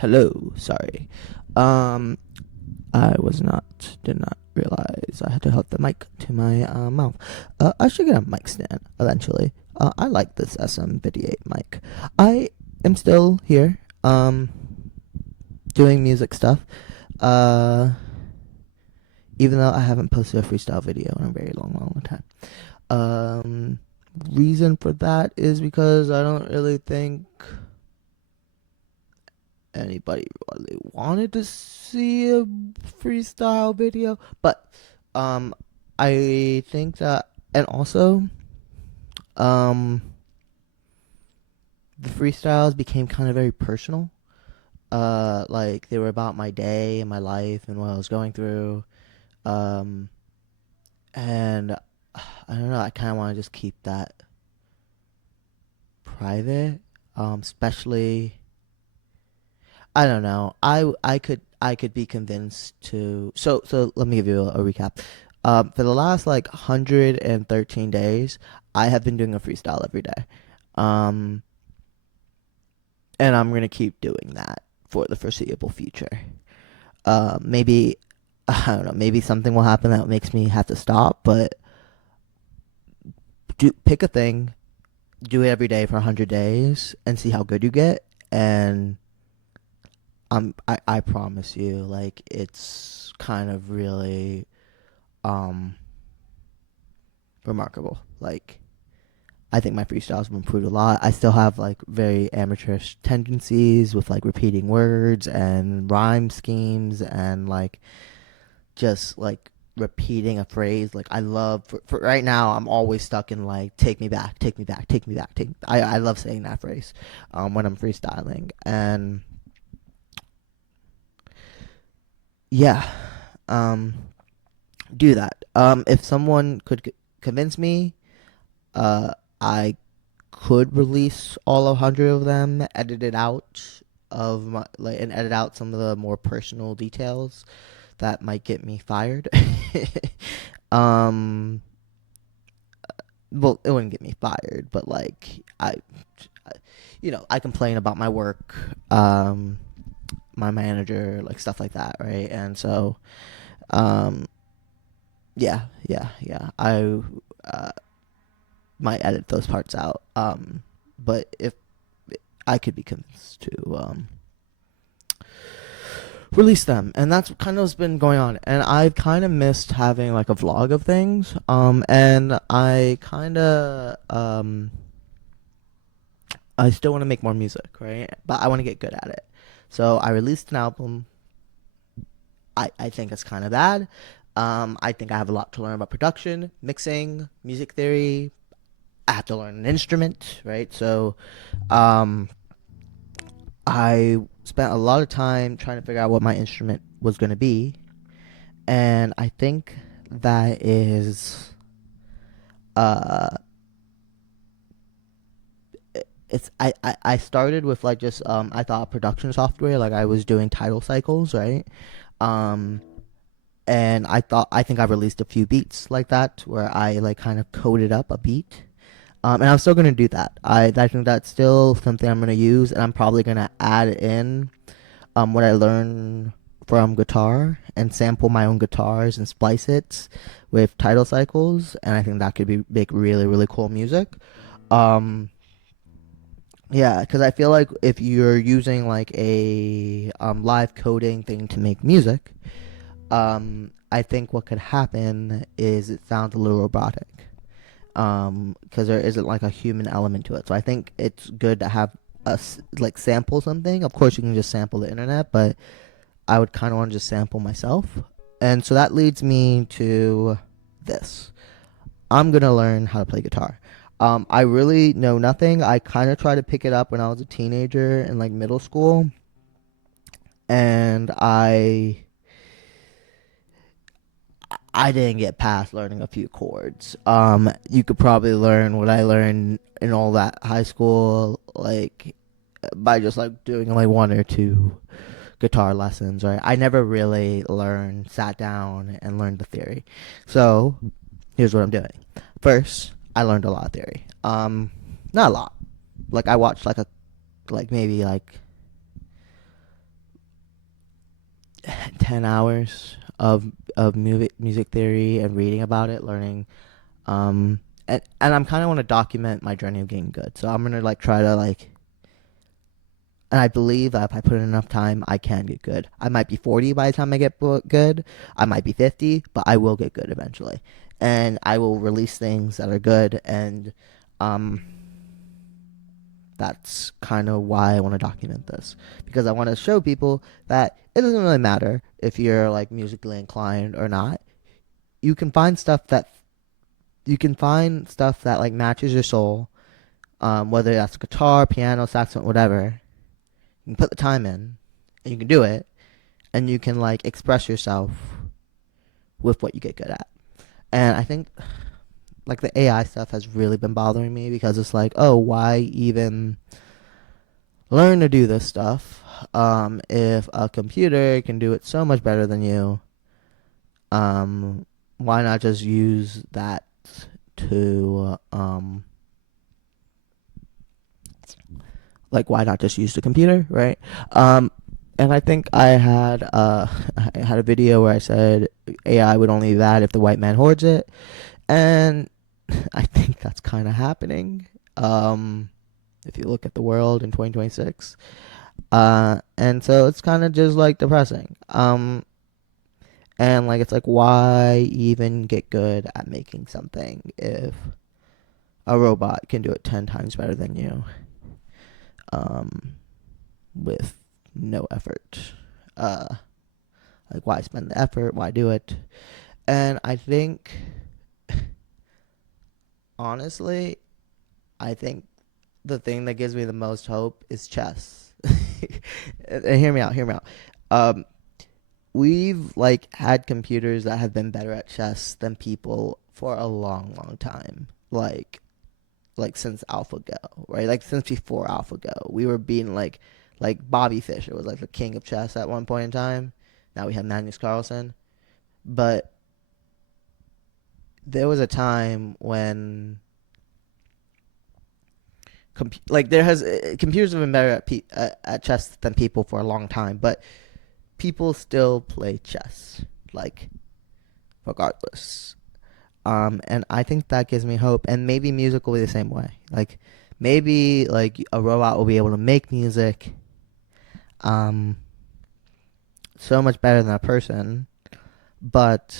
Hello, sorry. Um, I did not realize I had to hold the mic to my mouth. I should get a mic stand eventually. I like this SM58 mic. I am still here, doing music stuff. Uh, Even though I haven't posted a freestyle video in a very long time. Um, Reason for that is because I don't really think anybody really wanted to see a freestyle video, but um I think that, and also um the freestyles became kind of very personal. Like they were about my day and my life and what I was going through. um and I don't know, I kind of want to just keep that private. Especially, I don't know. I could be convinced to. So let me give you a recap. For the last like 113 days, I have been doing a freestyle every day. Um, and I'm gonna keep doing that for the foreseeable future. Maybe I don't know. Maybe something will happen that makes me have to stop. But pick a thing, do it every day for 100 days, and see how good you get. And I promise you, like, it's kind of really um remarkable. Like, I think my freestyles have improved a lot. I still have like very amateurish tendencies with like repeating words and rhyme schemes and like just like repeating a phrase. Like, I love, for right now, I'm always stuck in like take me back, take me back, take me back, take. I love saying that phrase when I'm freestyling. And yeah, um do that. If someone could convince me, uh, I could release all 100 of them, edit it out of my like, and edit out some of the more personal details that might get me fired. um, well, it wouldn't get me fired, but like I complain about my work, my manager, like stuff like that, right? And so, um, yeah. I uh, might edit those parts out. But if I could be convinced to release them, and that's kind of what's been going on. And I've kind of missed having like a vlog of things. And I still want to make more music, right? But I want to get good at it. So I released an album. I think it's kind of bad. I think I have a lot to learn about production, mixing, music theory. I have to learn an instrument, right? So, um, I spent a lot of time trying to figure out what my instrument was going to be, and I think that is uh it's I started with like just I thought production software, like I was doing Tidal Cycles, right? um and I think I released a few beats like that where I like kind of coded up a beat. And I'm still gonna do that. I think that's still something I'm gonna use, and I'm probably gonna add in what I learned from guitar and sample my own guitars and splice it with Tidal Cycles, and I think that could be make really really cool music. Um, yeah, because I feel like if you're using like a live coding thing to make music, I think what could happen is it sounds a little robotic. Because there isn't like a human element to it. So I think it's good to have us like sample something. Of course, you can just sample the internet, but I would kind of want to just sample myself. And so that leads me to this. I'm gonna learn how to play guitar. I really know nothing. I kind of tried to pick it up when I was a teenager in like middle school, and I didn't get past learning a few chords. You could probably learn what I learned in all that high school, like by just like doing like one or two guitar lessons, right? I never really sat down and learned the theory. So here's what I'm doing. First, I learned a lot of theory. Not a lot. Like I watched like maybe like 10 hours of music theory and reading about it, learning. And I'm kind of want to document my journey of getting good. So I'm gonna like try to like, and I believe that if I put in enough time, I can get good. I might be 40 by the time I get good. I might be 50, but I will get good eventually, and I will release things that are good. And um, that's kind of why I want to document this, because I want to show people that it doesn't really matter if you're like musically inclined or not. You can find stuff that like matches your soul, whether that's guitar, piano, saxophone, whatever. You can put the time in, and you can do it, and you can like express yourself with what you get good at. And I think like the AI stuff has really been bothering me, because it's like, oh, why even learn to do this stuff if a computer can do it so much better than you? Why not just use that to like, why not just use the computer, right? And I think I had a video where I said AI would only be bad if the white man hoards it, and I think that's kind of happening. If you look at the world in 2026, and so it's kind of just like depressing. And like it's like, why even get good at making something if a robot can do it 10 times better than you? With no effort. Like, why spend the effort? Why do it? And I think, honestly, I think the thing that gives me the most hope is chess. And hear me out. Hear me out. Um, we've like had computers that have been better at chess than people for a long, long time. Like since AlphaGo, right? Like since before AlphaGo, we were being like Bobby Fischer was like the king of chess at one point in time. Now we have Magnus Carlsen, but there was a time when like there has computers have been better at chess than people for a long time, but people still play chess, like regardless. And I think that gives me hope, and maybe music will be the same way. Like maybe like a robot will be able to make music, um, so much better than a person, but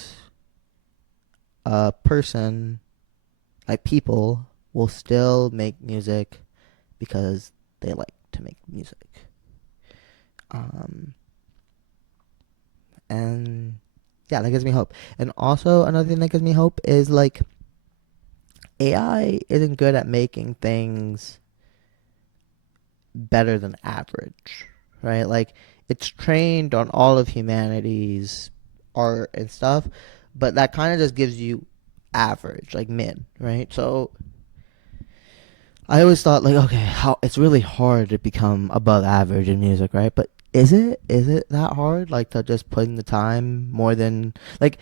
a person, like people, will still make music because they like to make music. Um, and yeah, that gives me hope. And also another thing that gives me hope is like AI isn't good at making things better than average, right? Like it's trained on all of humanity's art and stuff, but that kind of just gives you average, like mid, right? So I always thought like, okay, how it's really hard to become above average in music, right? But is it? Is it that hard? Like to just put in the time more than like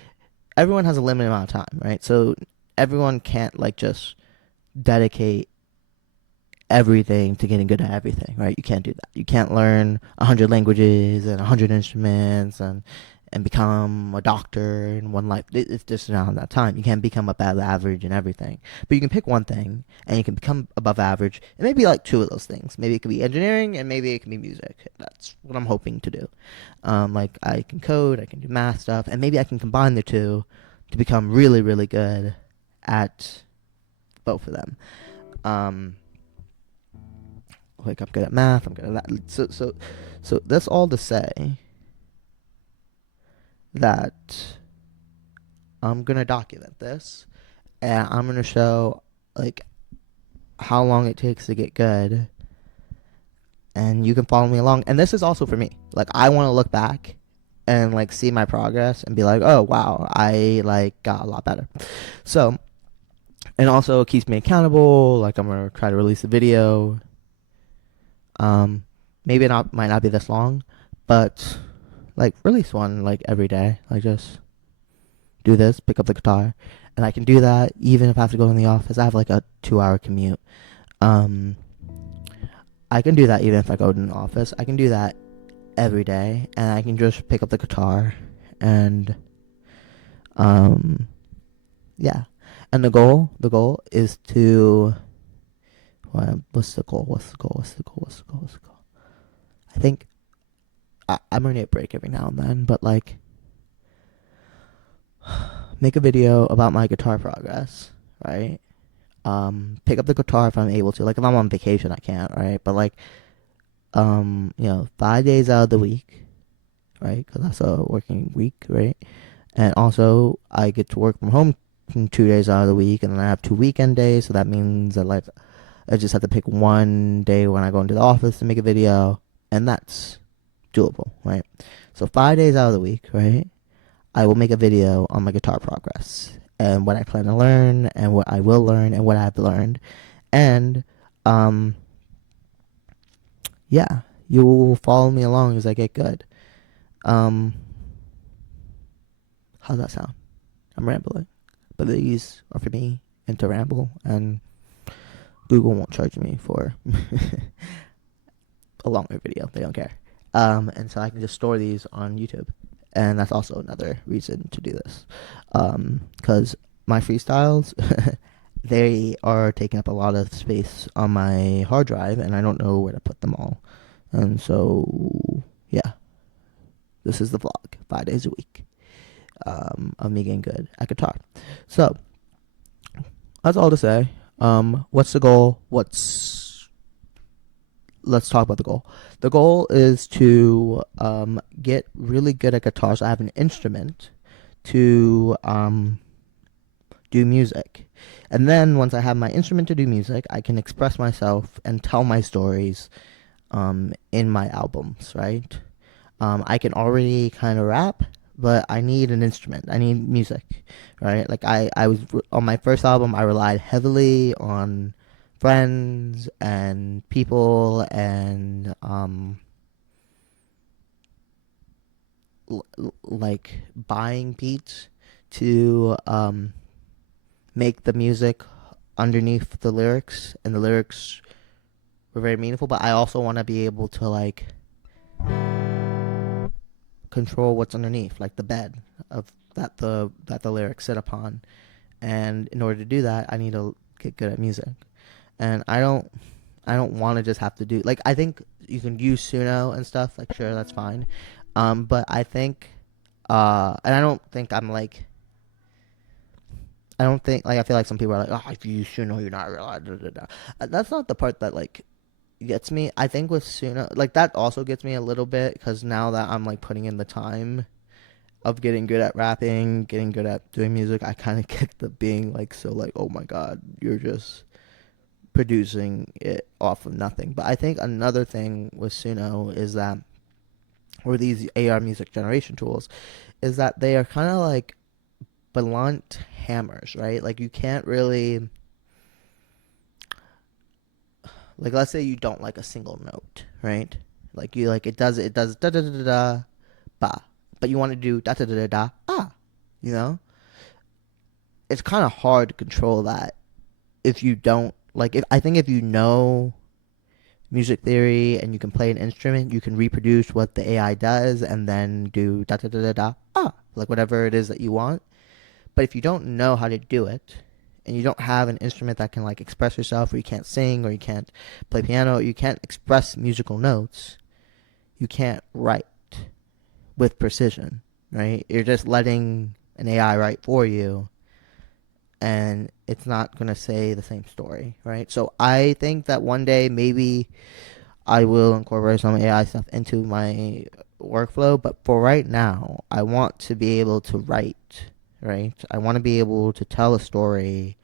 everyone has a limited amount of time, right? So everyone can't like just dedicate everything to getting good at everything, right? You can't do that. You can't learn 100 languages and 100 instruments and become a doctor in one life. It's just not that time. You can't become above average in everything, but you can pick one thing and you can become above average, and maybe like two of those things. Maybe it could be engineering and maybe it can be music. That's what I'm hoping to do. Like I can code, I can do math stuff, and maybe I can combine the two to become really, really good at both of them. Um, like I'm good at math, I'm good at that. So that's all to say that I'm gonna document this, and I'm gonna show like how long it takes to get good, and you can follow me along. And this is also for me. Like I want to look back and like see my progress and be like, oh wow, I like got a lot better. So, and also it keeps me accountable. Like I'm gonna try to release a video. Maybe it might not be this long, but like release one like every day. Like just do this, pick up the guitar, and I can do that even if I have to go in the office. I have like a 2 hour commute. Um, I can do that even if I go to an office. I can do that every day, and I can just pick up the guitar and um yeah. And the goal is to what's the goal? What's the goal? What's the goal? What's the goal? What's the goal? I think I'm gonna need a break every now and then, but like make a video about my guitar progress, right? Pick up the guitar if I'm able to. Like if I'm on vacation, I can't, right? But like 5 days out of the week, right? Because that's a working week, right? And also I get to work from home 2 days out of the week, and then I have 2 weekend days. So that means that like I just have to pick one day when I go into the office to make a video, and that's doable, right? So 5 days out of the week, right? I will make a video on my guitar progress and what I plan to learn and what I will learn and what I've learned. And um yeah, you will follow me along as I get good. Um how's that sound? I'm rambling. But these are for me and to ramble, and Google won't charge me for a longer video. They don't care. And so I can just store these on YouTube. And that's also another reason to do this. Because my freestyles, they are taking up a lot of space on my hard drive, and I don't know where to put them all. And so, yeah, this is the vlog, 5 days a week, of me getting good at guitar. So, that's all to say. What's the goal? Let's talk about the goal. The goal is to get really good at guitar, so I have an instrument to do music. And then once I have my instrument to do music, I can express myself and tell my stories in my albums, right? I can already kind of rap, but I need an instrument. I need music, right? Like I was on my first album, I relied heavily on friends and people and like buying beats to make the music underneath the lyrics, and the lyrics were very meaningful. But I also want to be able to like control what's underneath, like the bed of that the lyrics sit upon. And in order to do that, I need to get good at music. And I don't want to just have to do like I think you can use Suno and stuff. Like sure, that's fine. But I think and I don't think I'm like I don't think like I feel like some people are like, oh, if you use Suno, you're not real. Da, da, da. That's not the part that like gets me. I think with Suno, like that also gets me a little bit because now that I'm like putting in the time of getting good at rapping, getting good at doing music, I kind of get the being like so like, oh my god, you're just producing it off of nothing. But I think another thing with Suno is that, or these AR music generation tools, is that they are kind of like blunt hammers, right? Like you can't really, like let's say you don't like a single note, right? Like you like it does da da da da da ba, but you want to do da da da da da ah, you know? It's kind of hard to control that if you don't like if I think if you know music theory and you can play an instrument, you can reproduce what the AI does and then do da da da da da ah, like whatever it is that you want. But if you don't know how to do it, and you don't have an instrument that can like express yourself, or you can't sing, or you can't play piano, or you can't express musical notes, you can't write with precision, right? You're just letting an AI write for you, and it's not going to say the same story, right? So I think that one day maybe I will incorporate some AI stuff into my workflow, but for right now, I want to be able to write, right? I want to be able to tell a story,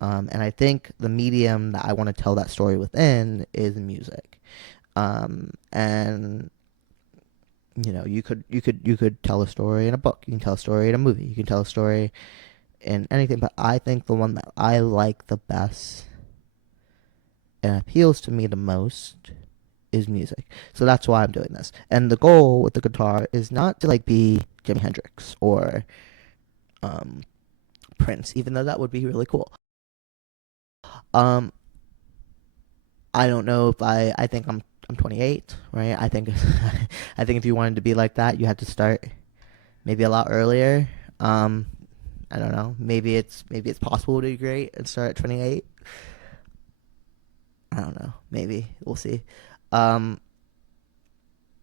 and I think the medium that I want to tell that story within is music. And you could tell a story in a book, you can tell a story in a movie, you can tell a story in anything, but I think the one that I like the best and appeals to me the most is music. So that's why I'm doing this. And the goal with the guitar is not to like be Jimi Hendrix or um, Prince, even though that would be really cool. Um, I don't know if I think I'm 28, right? I think I think if you wanted to be like that, you had to start maybe a lot earlier. Um, I don't know. Maybe it's possible to be great and start at 28. I don't know. Maybe we'll see. Um,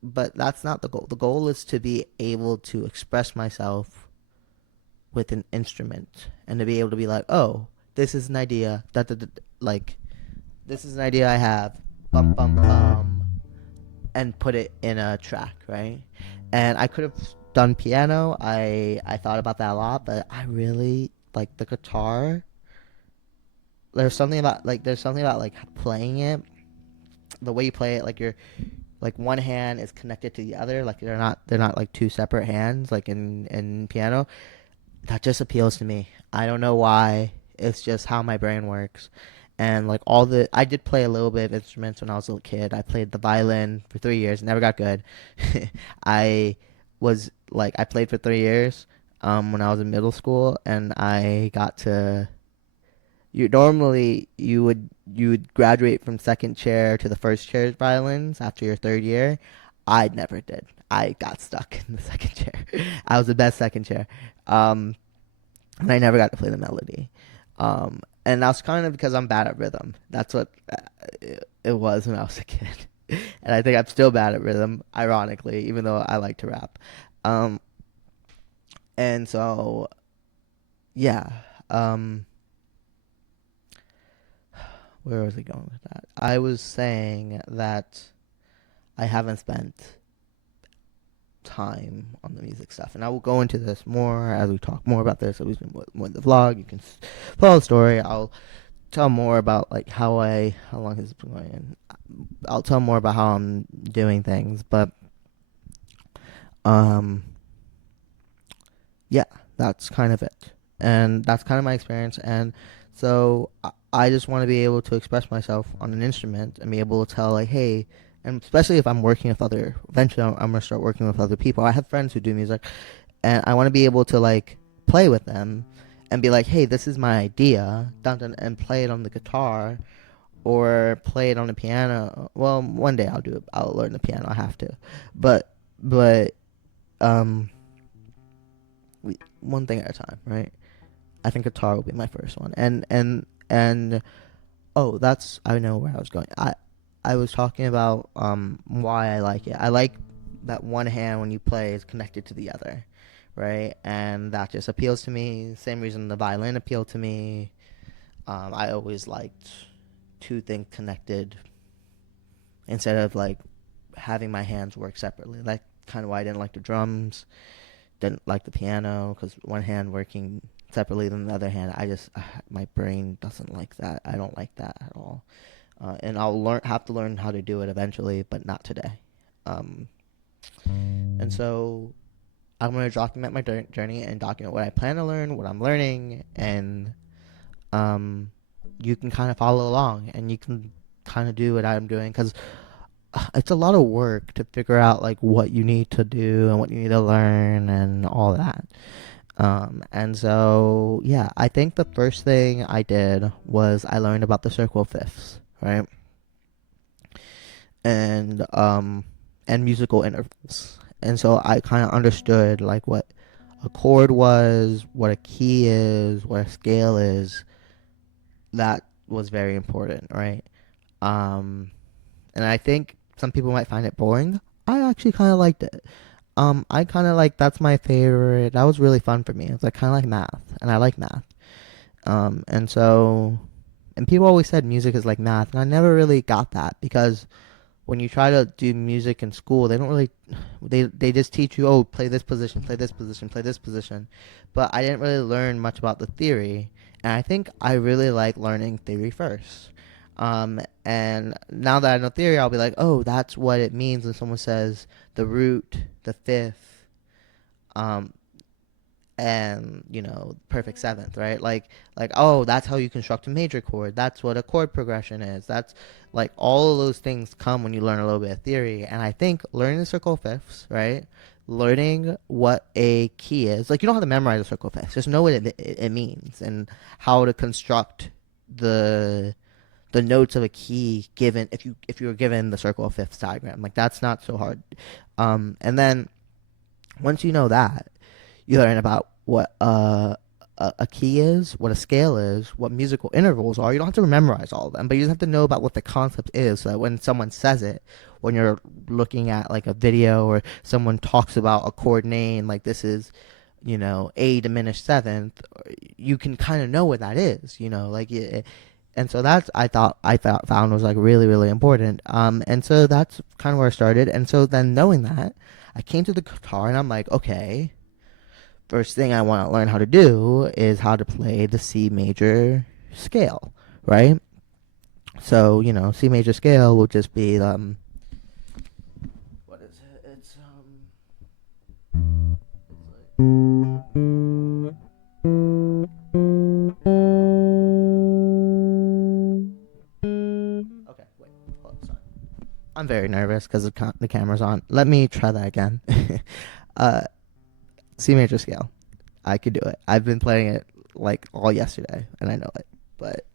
but that's not the goal. The goal is to be able to express myself with an instrument and to be able to be like, oh, this is an idea. Like this is an idea I have. Bum bum bum, and put it in a track, right? And I could have done piano. I thought about that a lot, but I really like the guitar. There's something about like playing it, the way you play it, like you're like one hand is connected to the other, like they're not like two separate hands like in piano. That just appeals to me. I don't know why. It's just how my brain works. And like I did play a little bit of instruments when I was a little kid. I played the violin for 3 years, never got good. I I played for 3 years when I was in middle school, and I got to you would graduate from second chair to the first chair's violins after your third year. I never did. I got stuck in the second chair. I was the best second chair. Um, and I never got to play the melody. And that's kind of because I'm bad at rhythm. That's what it was when I was a kid. And I think I'm still bad at rhythm, ironically, even though I like to rap. Um, and so, yeah. Um, where was I going with that? I was saying that I haven't spent time on the music stuff, and I will go into this more as we talk more about this. So we've been more in the vlog. You can follow the story. I'll tell more about like how long has it been going. In. I'll tell more about how I'm doing things, but um, yeah, that's kind of it, and that's kind of my experience. And so I just want to be able to express myself on an instrument and be able to tell like, hey, and especially if I'm working with eventually I'm gonna start working with other people. I have friends who do music, and I want to be able to like play with them and be like, hey, this is my idea, dun, dun, and play it on the guitar or play it on the piano. Well, one day I'll do it. I'll learn the piano. I have to, but um, one thing at a time, right? I think guitar will be my first one, and oh, that's I know where I was going. I was talking about why I like it. I like that one hand when you play is connected to the other, right? And that just appeals to me. Same reason the violin appealed to me. I always liked two things connected instead of like having my hands work separately. That's kind of why I didn't like the drums, didn't like the piano, because one hand working separately than the other hand, my brain doesn't like that. I don't like that at all. And I'll have to learn how to do it eventually, but not today. Um, and so I'm going to document my journey and document what I plan to learn, what I'm learning, and um, you can kind of follow along and you can kind of do what I'm doing because it's a lot of work to figure out like what you need to do and what you need to learn and all that. And so yeah, I think the first thing I did was I learned about the circle of fifths, right? And and musical intervals. And so I kind of understood like what a chord was, what a key is, what a scale is. That was very important, right? Um, and I think some people might find it boring. I actually kind of liked it. I kind of like that's my favorite. That was really fun for me. It's like kind of like math, and I like math. And so, and people always said music is like math, and I never really got that because when you try to do music in school, they don't really, they just teach you, oh, play this position, play this position, play this position. But I didn't really learn much about the theory, and I think I really like learning theory first. And now that I know theory, I'll be like, oh, that's what it means when someone says the root, the fifth, um, and perfect seventh, right? Like oh, that's how you construct a major chord. That's what a chord progression is. That's like all of those things come when you learn a little bit of theory. And I think learning the circle of fifths, right? Learning what a key is, like you don't have to memorize the circle of fifths. Just know what it means and how to construct the the notes of a key given if you were given the circle of fifths diagram. Like that's not so hard. And then once you know that, you learn about what a key is, what a scale is, what musical intervals are. You don't have to memorize all of them, but you just have to know about what the concept is so that when someone says it, when you're looking at like a video or someone talks about a chord name, like this is, A diminished seventh, you can kind of know what that is, like and so that's I thought found was like really really important. And so that's kind of where I started. And so then knowing that, I came to the guitar and I'm like, okay, first thing I want to learn how to do is how to play the C major scale, right? So, C major scale will just be what is it? Okay, wait. Hold on, sorry. I'm very nervous because the camera's on. Let me try that again. uh C major scale. I could do it. I've been playing it like all yesterday and I know it. But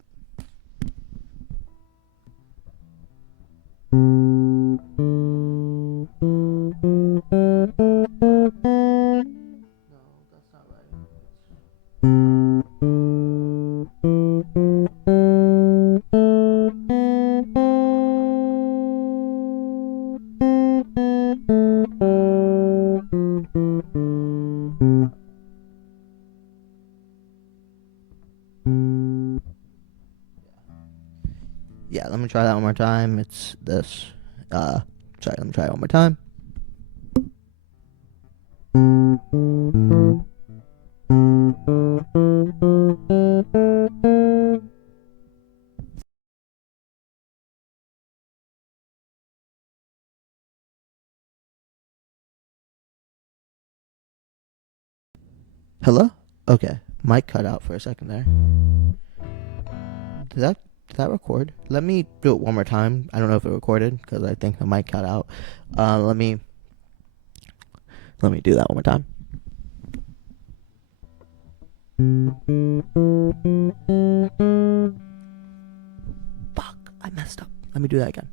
no, that's not right. Yeah, let me try that one more time. It's this. Sorry, let me try it one more time. Hello? Okay. Mic cut out for a second there. Did that record? Let me do it one more time. I don't know if it recorded because I think the mic cut out. Let me do that one more time. Fuck, I messed up. Let me do that again.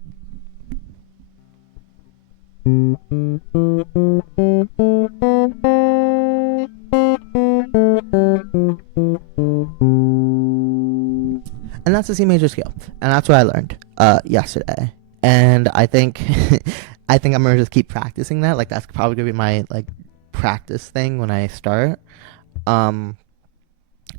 And that's the C major scale, and that's what I learned yesterday. And I think I think I'm gonna just keep practicing that. Like that's probably gonna be my like practice thing when I start. Um,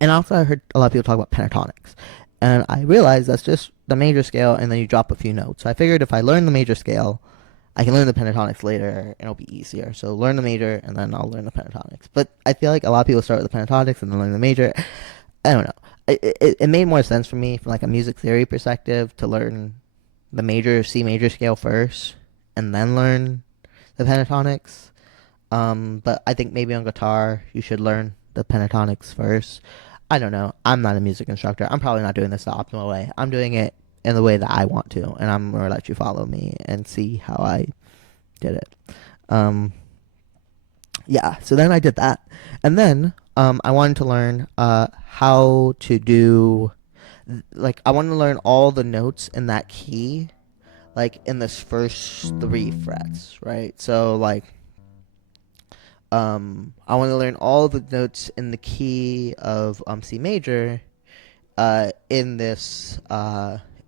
and also I heard a lot of people talk about pentatonics, and I realized that's just the major scale, and then you drop a few notes. So I figured if I learn the major scale, I can learn the pentatonics later, and it'll be easier. So learn the major, and then I'll learn the pentatonics. But I feel like a lot of people start with the pentatonics and then learn the major. I don't know. It made more sense for me from like a music theory perspective to learn the major C major scale first and then learn the pentatonics. But I think maybe on guitar you should learn the pentatonics first. I don't know. I'm not a music instructor. I'm probably not doing this the optimal way. I'm doing it in the way that I want to, and I'm gonna let you follow me and see how I did it. Um, yeah, so then I did that. And then I wanted to learn how to do, like, I wanted to learn all the notes in that key, like, in this first three frets, right? So, like, I want to learn all the notes in the key of C major in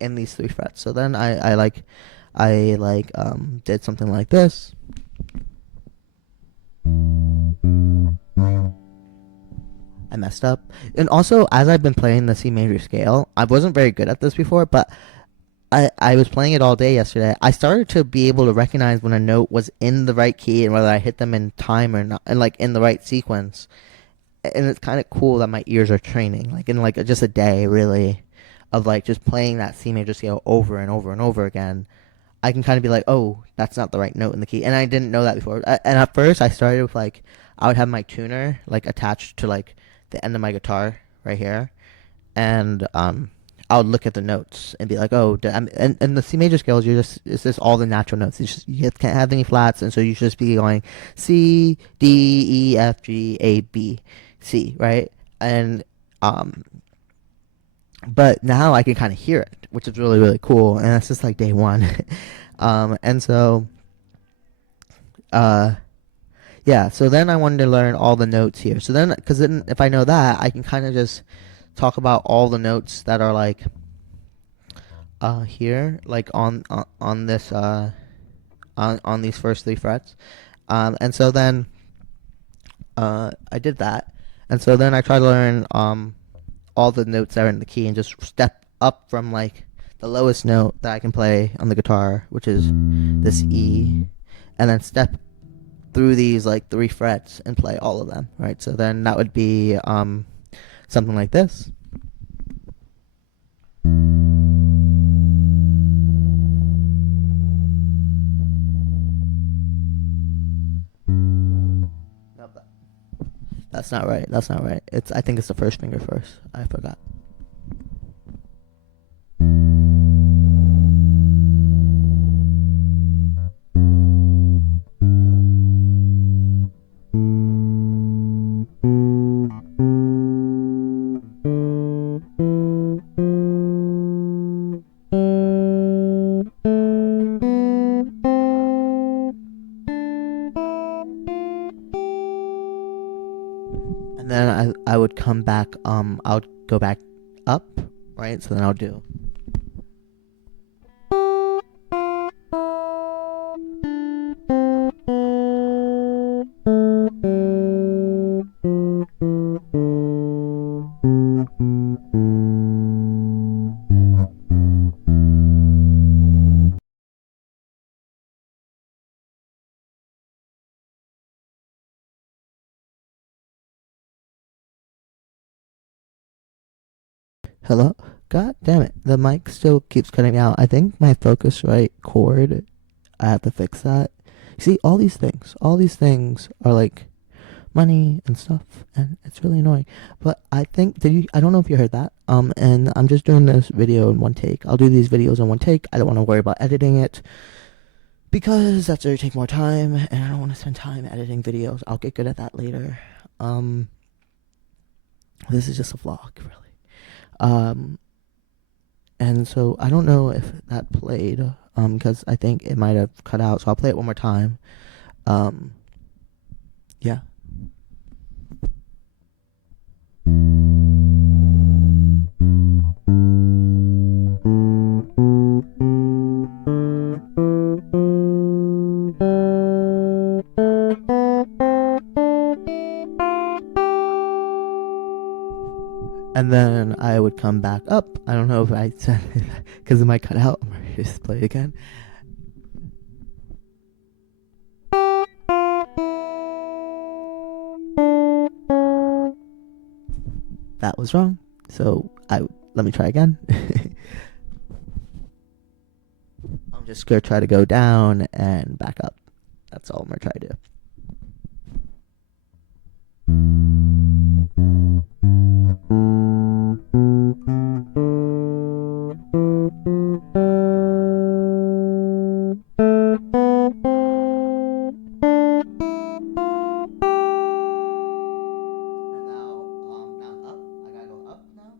in these three frets. So then I did something like this. I messed up. And also, as I've been playing the C major scale, I wasn't very good at this before, but I was playing it all day yesterday. I started to be able to recognize when a note was in the right key and whether I hit them in time or not, and like in the right sequence. And it's kind of cool that my ears are training, like in like just a day, really, of like just playing that C major scale over and over and over again. I can kind of be like, oh, that's not the right note in the key, and I didn't know that before. And at first, I started with like I would have my tuner like attached to like the end of my guitar right here, and I would look at the notes and be like, oh, and the C major scales, it's just all the natural notes. You can't have any flats, and so you should just be going C, D, E, F, G, A, B, C, right? And but now I can kind of hear it, which is really really cool, and that's just like day one. And so uh yeah, so then I wanted to learn all the notes here. So then, because then if I know that, I can kind of just talk about all the notes that are like here, like on this on these first three frets. And so then I did that, and so then I try to learn all the notes that are in the key and just step up from like the lowest note that I can play on the guitar, which is this E, and then step through these like three frets and play all of them, right? So then that would be something like this. Nope, that's not right. That's not right. It's I think it's the first finger first. I forgot. And then I would come back. I would go back up, right? So then I'll do. Hello? God damn it. The mic still keeps cutting out. I think my Focusrite cord, I have to fix that. You see, all these things are like money and stuff, and it's really annoying. But I think, I don't know if you heard that. And I'm just doing this video in one take. I'll do these videos in one take. I don't want to worry about editing it because that's going to take more time, and I don't want to spend time editing videos. I'll get good at that later. Um, this is just a vlog, really. Um, and so I don't know if that played, because I think it might have cut out. So I'll play it one more time. Um, yeah. And then I would come back up. I don't know if I said it because it might cut out. I'm ready to just play it again. That was wrong. So let me try again. I'm just gonna try to go down and back up. That's all I'm gonna try to do. And now up. I gotta go up now.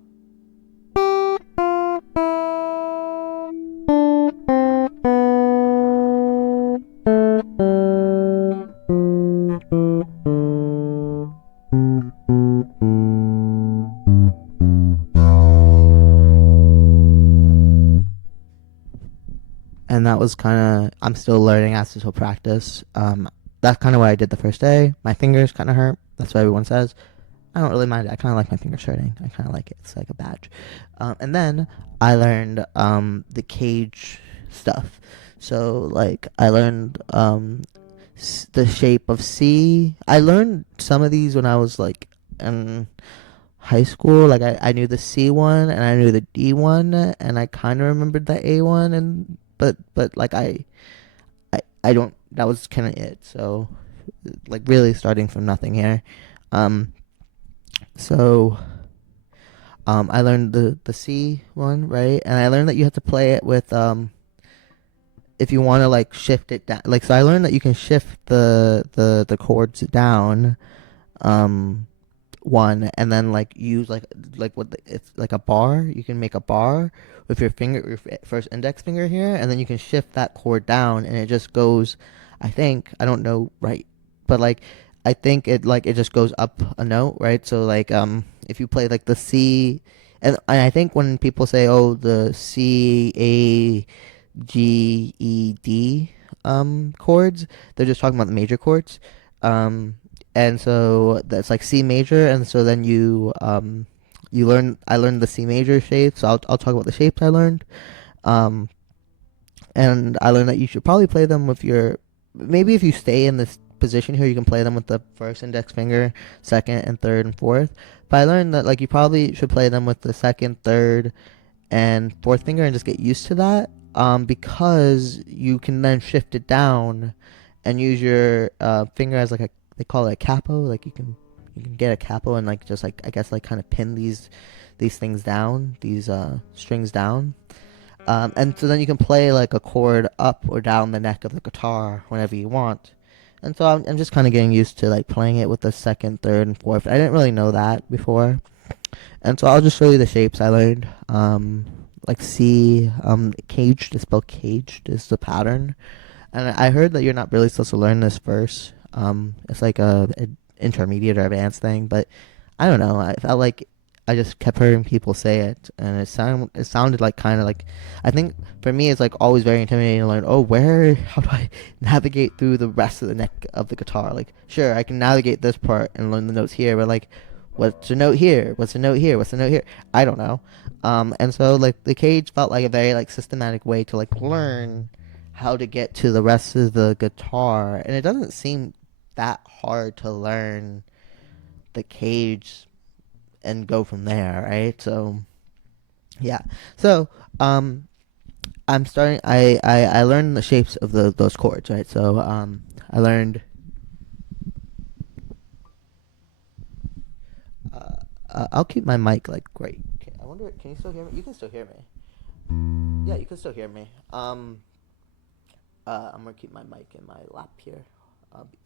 And that was kind of, I'm still learning as to practice. That's kind of what I did the first day. My fingers kind of hurt. That's what everyone says. I don't really mind it. I kind of like my fingers hurting. I kind of like it. It's like a badge. And then I learned the cage stuff. So like I learned the shape of C. I learned some of these when I was like in high school. Like I knew the C one and I knew the D one, and I kind of remembered the A one, and but like I don't. That was kind of it. So like really starting from nothing here. Um, so I learned the C one, right, and I learned that you have to play it with if you want to like shift it down. Like so, I learned that you can shift the chords down, um, one, and then like use it's like a bar. You can make a bar with your finger, your first index finger here, and then you can shift that chord down, and it just goes. I think I don't know right, but like I think it just goes up a note, right? So like if you play like the C, and I think when people say oh the C, A, G, E, D chords, they're just talking about the major chords. Um and so that's like C major, and so then you learn I learned the C major shapes, so I'll talk about the shapes I learned. Um and I learned that you should probably play them with your, maybe if you stay in this position here, you can play them with the first index finger, second and third and fourth. But I learned that like you probably should play them with the second, third, and fourth finger and just get used to that. Because you can then shift it down and use your finger as like a, they call it a capo. Like you can get a capo and like just like I guess like kind of pin these things down, these strings down. And so then you can play like a chord up or down the neck of the guitar whenever you want. And so I'm just kind of getting used to like playing it with the second, third, and fourth. I didn't really know that before. And so I'll just show you the shapes I learned. Like C, caged is spelled caged is the pattern. And I heard that you're not really supposed to learn this first. It's like a intermediate or advanced thing, but I don't know. I felt like I just kept hearing people say it, and it sounded like kind of like, I think for me it's like always very intimidating to learn. Oh, how do I navigate through the rest of the neck of the guitar? Like, sure, I can navigate this part and learn the notes here, but like, what's the note here? What's the note here? What's the note here? I don't know. And so like the cage felt like a very like systematic way to like learn how to get to the rest of the guitar, and it doesn't seem that hard to learn the cage and go from there, right? So yeah. So I'm starting. I learned the shapes of those chords, right? So I learned. I'll keep my mic like great. Okay, I wonder. Can you still hear me? You can still hear me. Yeah, you can still hear me. I'm gonna keep my mic in my lap here.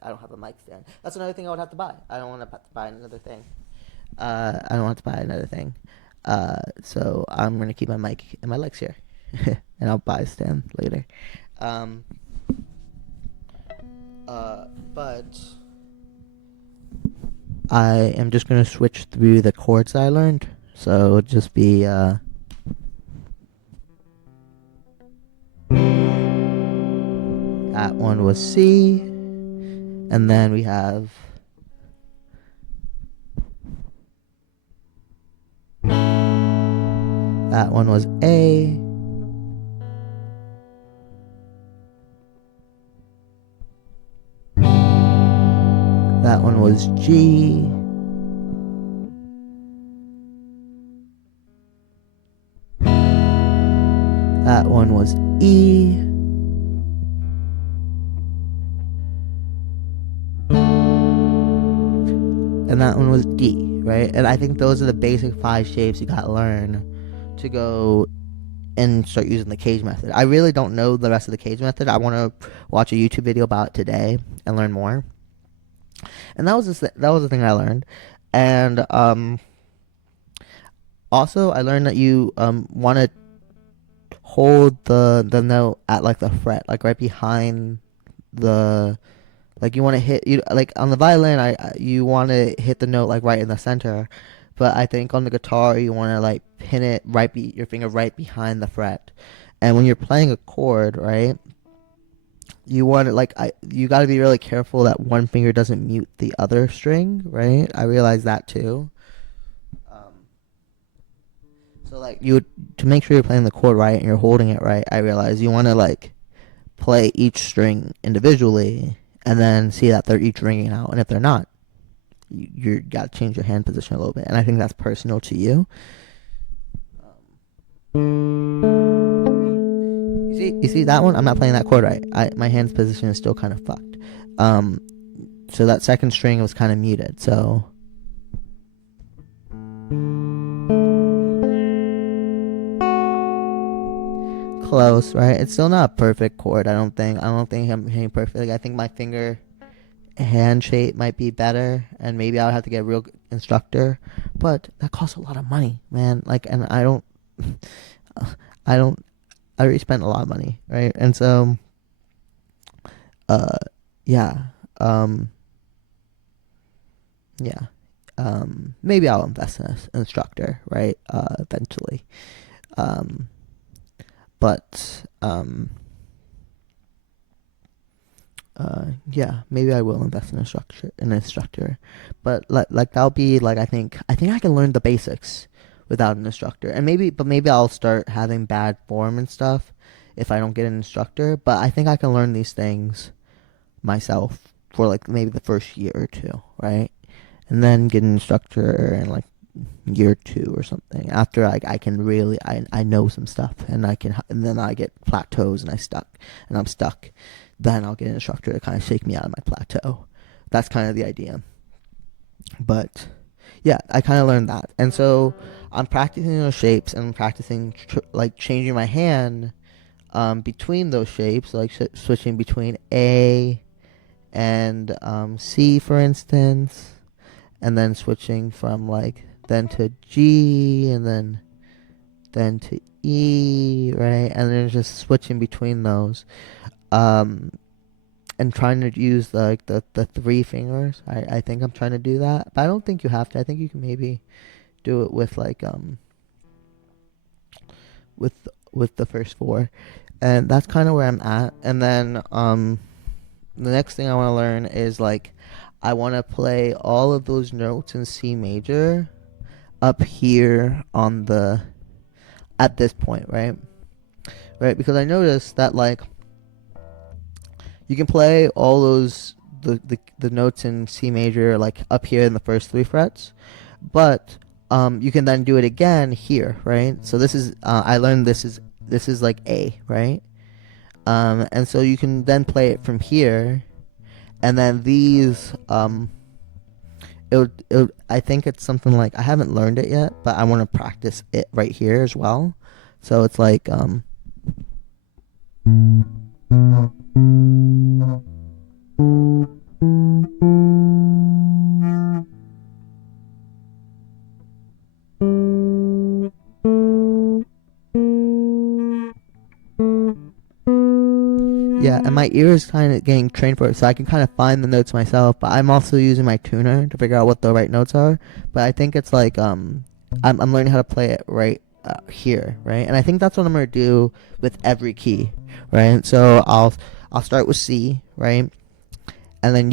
I don't have a mic stand. That's another thing I would have to buy. I don't want to buy another thing. I don't want to buy another thing. So I'm gonna keep my mic and my legs here, and I'll buy a stand later. Um, but I am just gonna switch through the chords I learned. So it'll just be that one was C, and then we have that one was A. That one was G. That one was E. And that one was D, right? And I think those are the basic 5 shapes you gotta learn to go and start using the cage method. I really don't know the rest of the cage method. I want to watch a YouTube video about it today and learn more. And that was the thing I learned. And also I learned that you want to hold the note at like the fret, like right behind the, like you want to hit, you like on the violin you want to hit the note like right in the center, but I think on the guitar you want to like pin it your finger right behind the fret. And when you're playing a chord, right, you want to you got to be really careful that one finger doesn't mute the other string, right? I realized that too. So like to make sure you're playing the chord right and you're holding it right, I realized you want to like play each string individually and then see that they're each ringing out. And if they're not, you got to change your hand position a little bit. And I think that's personal to you. You see that one? I'm not playing that chord right. My hand's position is still kind of fucked. So that second string was kind of muted. So close, right? It's still not a perfect chord. I don't think I'm hitting perfectly. I think my finger hand shape might be better, and maybe I would have to get a real instructor, but that costs a lot of money, man. Like, and I don't, I don't, I already spent a lot of money, right? And so, uh, yeah, um, yeah, maybe I'll invest in an instructor, right? Eventually, um, but yeah, maybe I will invest in an instructor, but like that'll be like I think I can learn the basics without an instructor, and maybe I'll start having bad form and stuff if I don't get an instructor. But I think I can learn these things myself for like maybe the first year or two, right? And then get an instructor in like year two or something. After I can really I know some stuff, and and then I get plateaus and I'm stuck. Then I'll get an instructor to kind of shake me out of my plateau. That's kind of the idea. But yeah, I kind of learned that, and so I'm practicing those shapes, and I'm practicing like changing my hand between those shapes, like switching between A and C, for instance, and then switching from like then to G, and then to E, right? And then just switching between those, um, and trying to use the three fingers. I think I'm trying to do that, but I don't think you have to. I think you can maybe do it with like with with the first four, and that's kind of where I'm at. And then the next thing I want to learn is like I want to play all of those notes in C major up here on the at this point, right? Right, because I noticed that like you can play all those the notes in C major like up here in the first three frets, but you can then do it again here, right? So this is I learned this is like A, right? And so you can then play it from here, and then these I think it's something like I haven't learned it yet, but I want to practice it right here as well. So it's like yeah, and my ear is kind of getting trained for it, so I can kind of find the notes myself. But I'm also using my tuner to figure out what the right notes are. But I think it's like I'm learning how to play it right here, right? And I think that's what I'm gonna do with every key, right? So I'll start with C, right? And then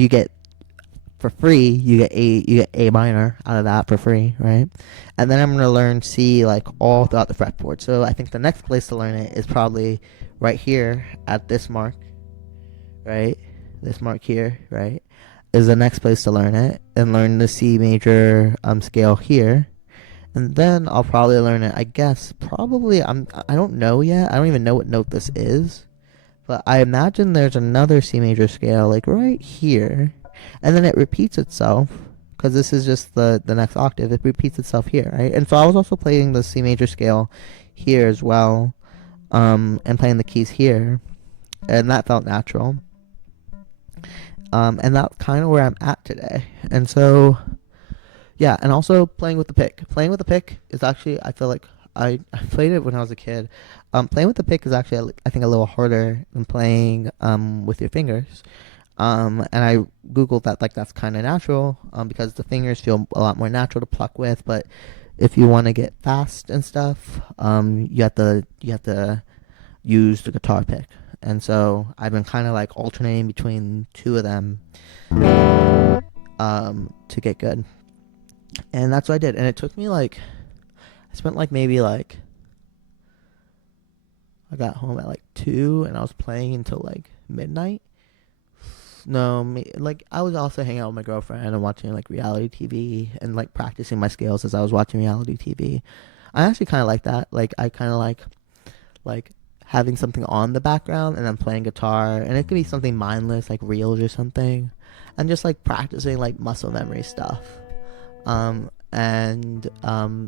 for free, you get A minor out of that for free, right? And then I'm gonna learn C like all throughout the fretboard. So I think the next place to learn it is probably right here at this mark, right? This mark here, right, is the next place to learn it, and learn the C major scale here. And then I'll probably learn it. I guess probably I don't know yet. I don't even know what note this is, but I imagine there's another C major scale like right here, and then it repeats itself because this is just the next octave. It repeats itself here, right? And so I was also playing the C major scale here as well, and playing the keys here, and that felt natural. And that's kind of where I'm at today. And so yeah, and also playing with the pick. Playing with the pick is actually I feel like I played it when I was a kid. Playing with the pick is actually I think a little harder than playing with your fingers. And I googled that like that's kind of natural because the fingers feel a lot more natural to pluck with. But if you want to get fast and stuff, you have to use the guitar pick. And so I've been kind of like alternating between two of them to get good. And that's what I did. And it took me like I spent like maybe like I got home at like 2 and I was playing until like midnight. No, like I was also hanging out with my girlfriend and watching like reality TV and like practicing my scales as I was watching reality TV. I actually kind of like that. Like I kind of like having something on the background and then playing guitar, and it could be something mindless like reels or something, and just like practicing like muscle memory stuff. And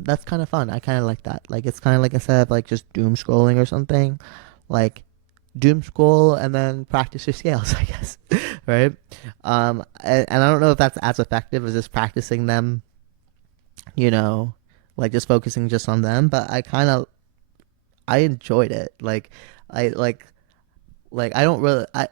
That's kind of fun. I kind of like that. Like it's kind of like instead of like just doom scrolling or something, like doom scroll and then practice your scales, I guess. right? And I don't know if that's as effective as just practicing them, you know, like just focusing just on them. But I enjoyed it. I like I don't really I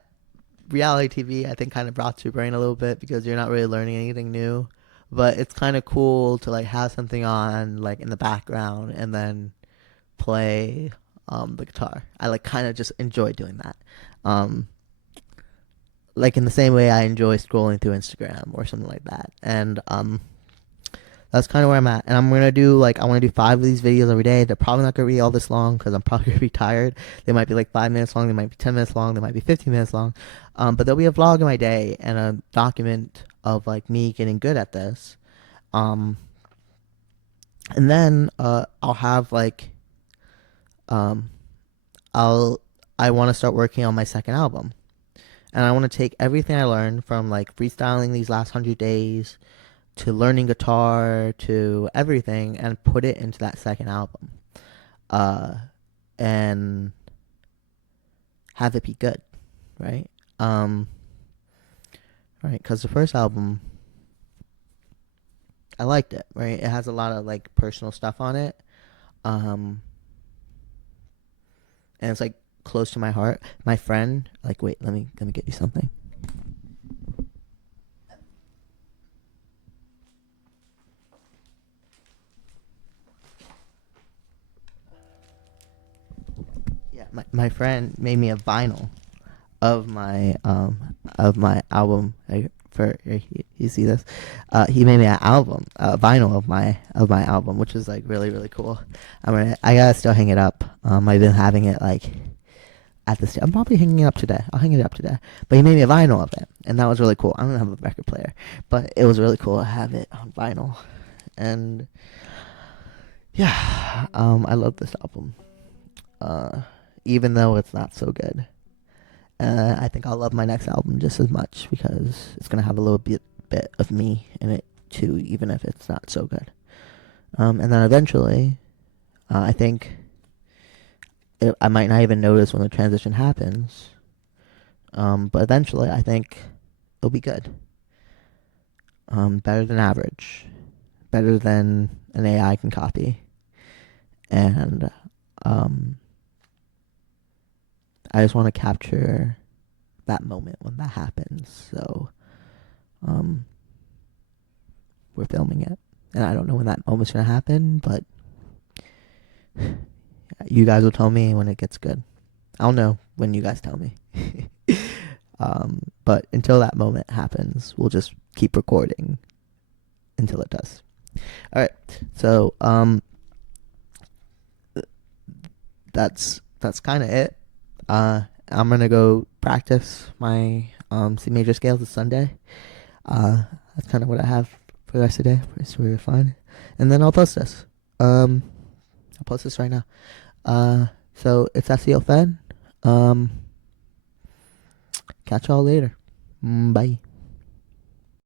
reality TV I think kind of rots your brain a little bit because you're not really learning anything new. But it's kind of cool to like have something on like in the background and then play the guitar. I like kind of just enjoy doing that. Um, like in the same way I enjoy scrolling through Instagram or something like that. And that's kind of where I'm at. And I'm gonna do like I want to do 5 of these videos every day. They're probably not gonna be all this long because I'm probably gonna be tired. They might be like 5 minutes long. They might be 10 minutes long. They might be 15 minutes long. But there'll be a vlog of my day and a document of like me getting good at this. Um, and then I'll have like um, I want to start working on my second album. And I want to take everything I learned from like freestyling these last 100 days to learning guitar to everything and put it into that second album. Uh, and have it be good, right? Um, right, because the first album, I liked it, right? It has a lot of like personal stuff on it, um, and it's like close to my heart. My friend, like, wait, let me get you something. Yeah, my friend made me a vinyl of my album. For you see this, he made me an album, a vinyl of my album, which is like really really cool. I gotta still hang it up. I've been having it like at the I'm probably hanging it up today. I'll hang it up today. But he made me a vinyl of it, and that was really cool. I don't have a record player, but it was really cool to have it on vinyl. And yeah, I love this album. Uh, Even though it's not so good. I think I'll love my next album just as much because it's gonna have a little bit of me in it too, even if it's not so good. And then eventually, I think I might not even notice when the transition happens. But eventually, I think it'll be good. Better than average, better than an AI can copy, and I just want to capture that moment when that happens. So, um, we're filming it, and I don't know when that moment's gonna happen, but you guys will tell me when it gets good. I'll know when you guys tell me. But until that moment happens, we'll just keep recording until it does. All right. So, that's kind of it. I'm gonna go practice my C major scales this Sunday. That's kind of what I have for the rest of the day. It's really fun, and then I'll post this. I'll post this right now. So it's SEO Fan. Catch y'all later. Bye.